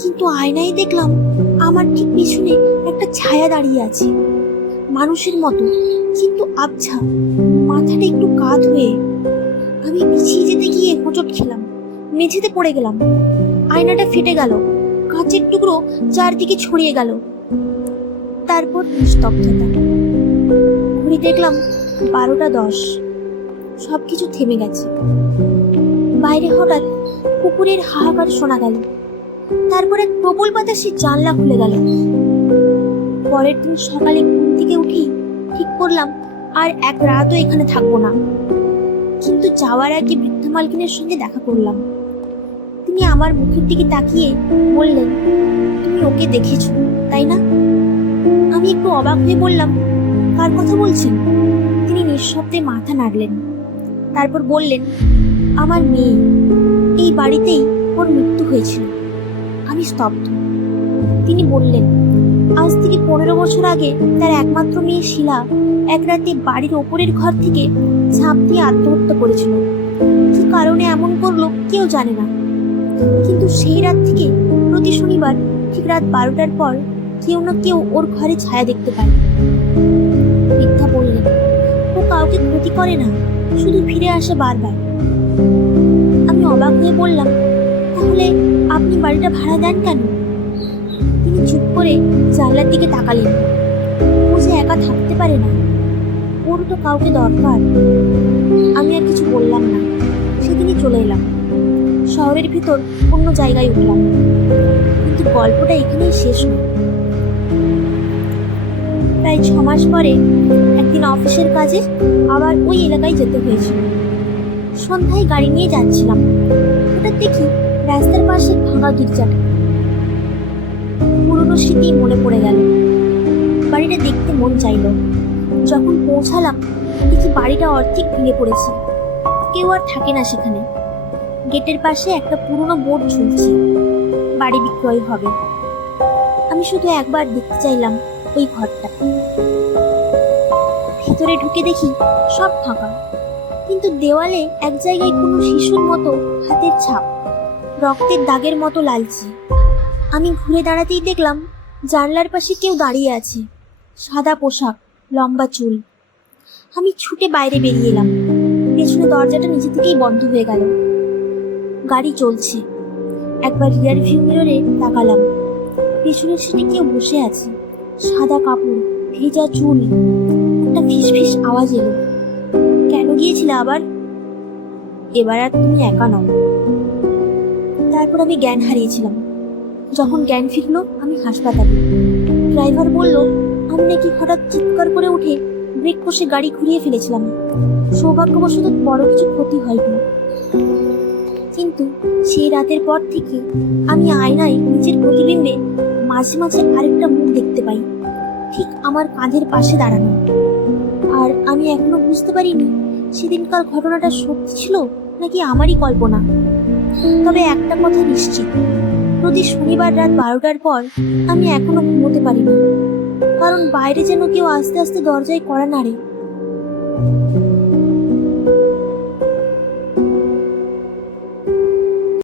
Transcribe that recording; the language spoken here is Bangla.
কিন্তু আয়নায় দেখলাম আমার ঠিক পিছনে একটা ছায়া দাঁড়িয়ে আছে, মানুষের মতো কিন্তু আবছা, মাথাটা একটু কাত হয়ে। আমি পিছিয়ে যেতে গিয়ে হোঁচট খেলাম, মেঝেতে পড়ে গেলাম। আয়নাটা ফেটে গেল, কাঁচের টুকরো চারদিকে ছড়িয়ে গেল। তারপর নিস্তব্ধতা। ঘুরে দেখলাম 12টা 10। সবকিছু থেমে গেছে। বাইরে হঠাৎ কুকুরের হাহাকার শোনা গেল। তারপর এক প্রবল বাতাসে জানলা খুলে গেল। পরের দিন সকালে ঘুম থেকে উঠেই ঠিক করলাম আর এক রাতও এখানে থাকবো না। কিন্তু যাওয়ার আগে বৃদ্ধ মালকিনের সঙ্গে দেখা করলাম। তিনি আমার মুখের দিকে তাকিয়ে বললেন, তুমি ওকে দেখেছো তাই না? আমি একটু অবাক হয়ে বললাম, কার কথা বলছেন? তিনি নিঃশব্দে মাথা নাড়লেন। তারপর বললেন, আমার মেয়ে, এই বাড়িতেই ওর মৃত্যু হয়েছিল। আমি স্তব্ধ। তিনি বললেন, আজ থেকে 15 বছর আগে তার একমাত্র মেয়ে শিলা এক রাতে বাড়ির ওপরের ঘর থেকে ঝাঁপ দিয়ে আত্মহত্যা করেছিল। কি কারণে এমন করলো কেউ জানে না। কিন্তু সেই রাত থেকে প্রতি শনিবার ঠিক রাত 12টার পর কেউ না কেউ ওর ঘরে ছায়া দেখতে পায়। বৃদ্ধা বললেন, ও কাউকে ক্ষতি করে না, শুধু ফিরে আসে বারবার। আমি অবাক হয়ে বললাম, তাহলে আপনি বাড়িটা ভাড়া দেন কেন? তিনি চুপ করে জানলার দিকে তাকালেন। ও যে একা থাকতে পারে না, ওর তো কাউকে দরকার। আমি আর কিছু বললাম না। সেদিনই চলে এলাম। শহরের ভিতর অন্য জায়গায় উঠলাম। কিন্তু গল্পটা এখানেই শেষ নয়। প্রায় 6 মাস পরে একদিন অফিসের কাজে আবার ওই এলাকায় যেতে হয়েছিল। সন্ধ্যায় গাড়ি নিয়ে যাচ্ছিলাম। হঠাৎ দেখি রাস্তার পাশে ভাঙা গির্জাটা। পুরনো স্মৃতি মনে পড়ে গেল। বাড়িটা দেখতে মন চাইল। যখন পৌঁছালাম দেখি বাড়িটা অর্ধেক ভেঙে পড়েছে। কেউ আর থাকে না সেখানে। গেটের পাশে একটা পুরনো বোর্ড ঝুলছে, বাড়ি বিক্রয় হবে। আমি শুধু একবার দেখতে চাইলাম ওই ঘরটা। ভিতরে ঢুকে দেখি সব ফাঁকা, কিন্তু দেওয়ালে এক জায়গায় কোনো শিশুর মতো হাতের ছাপ, রক্তের দাগের মতো লালচে। আমি ঘুরে দাঁড়াতেই দেখলাম জানলার পাশে কেউ দাঁড়িয়ে আছে, সাদা পোশাক, লম্বা চুল। আমি ছুটে বাইরে বেরিয়ে এলাম। পেছনে দরজাটা নিজে থেকেই বন্ধ হয়ে গেল। গাড়ি চলছে। একবার রিয়ার ভিউ মিররে তাকালাম। পেছনের সিটে কেউ বসে আছে, সাদা কাপড়, ভেজা চুল। একটা ফিসফিস আওয়াজ এলো, কেন গিয়েছিলে আবার? এবার আর তুমি একা নও। তারপর আমি জ্ঞান হারিয়েছিলাম। যখন জ্ঞান ফিরল আমি হাসপাতালে। ড্রাইভার বলল আমি নাকি হঠাৎ চিৎকার করে উঠে ব্রেক কষে গাড়ি ঘুরিয়ে ফেলেছিলাম। সৌভাগ্যবশত বড় কিছু ক্ষতি হয়নি। কিন্তু সেই রাতের পর থেকে আমি আয়নায় নিজের প্রতিবিম্বে মাঝে মাঝে আরেকটা মুখ দেখতে পাই, ঠিক আমার কাঁধের পাশে দাঁড়ানো। আর আমি এখনো বুঝতে পারিনি সেদিনকার ঘটনাটা সত্যি ছিল নাকি আমারই কল্পনা। তবে একটা কথা নিশ্চিত, প্রতি শনিবার রাত 12টার পর আমি এখনো ঘুমোতে পারি না, কারণ বাইরে যেন কেউ আস্তে আস্তে দরজায় কড়া নাড়ে।